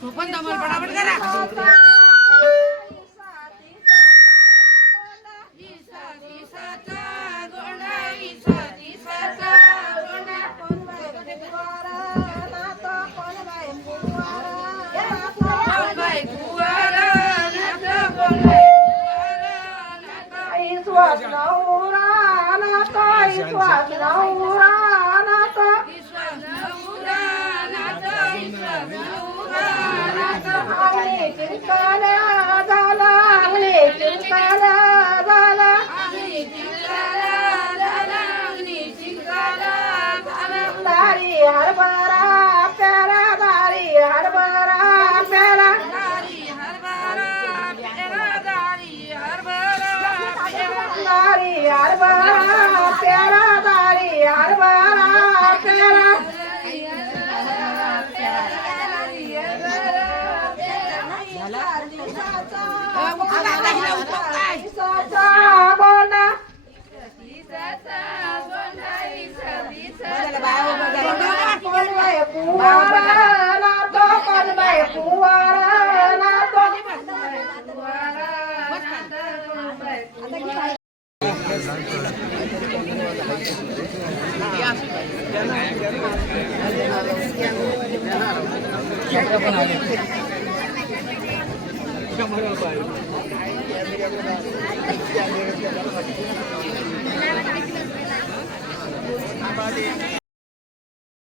तू पण दमल पटापट करा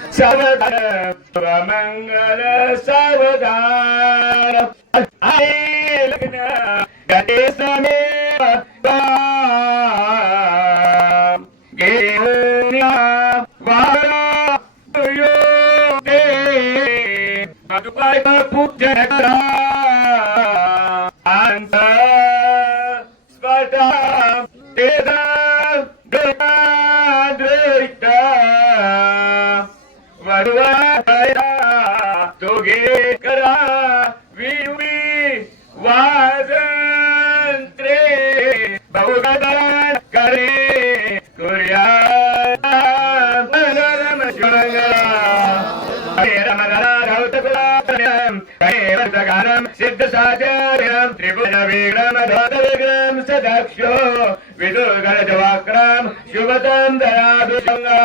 सावधान मंगल सावधान आहे लग्न गणेश घेऊन वारा योगे मधुपाय पूजन करा अंत स्पर्धा तेदा दोघे करा विवी वाजंत्रे बहुगदान करे कुर्या मनोरम शिवंगम सिद्ध साचार्यम त्रिभुज विघ्नम धोत विघ्नम सदक्षो विदुर्गण जवाक्रम शुभतम दयादुसंगा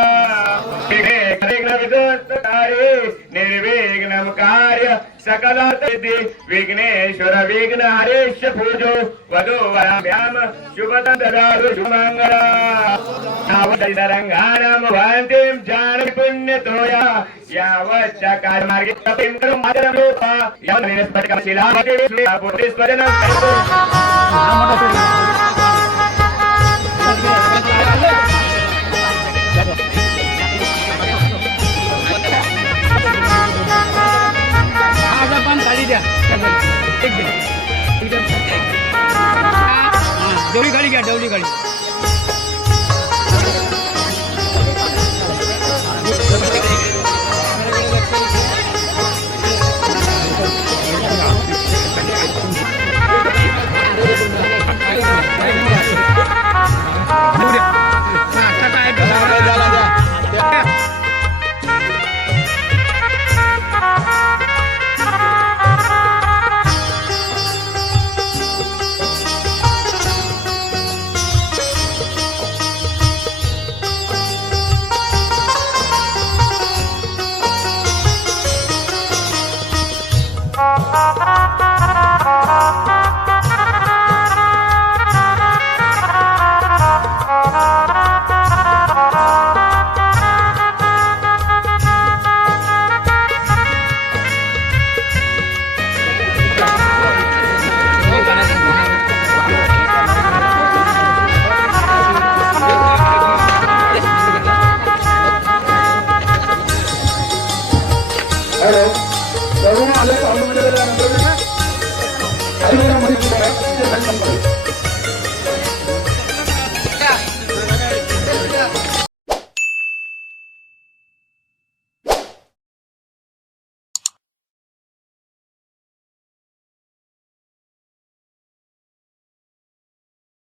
विघ्न विदुस्तकारी निर्विघ्नम कार्य सकला सिद्धि विघ्नेश्वर विघ्न हरेश पूजो वधो वराभ्याम शुभतम ददातु शुभमंगला नावदरंगानम भवन्तिं जान पुण्यतोया यावच्च कर्मार्गे तपिं करो मातरं लोपा यावनिस्पतिकं शिलामते विश्वजनं डवली गाड़ी क्या डवली गाड़ी Hello,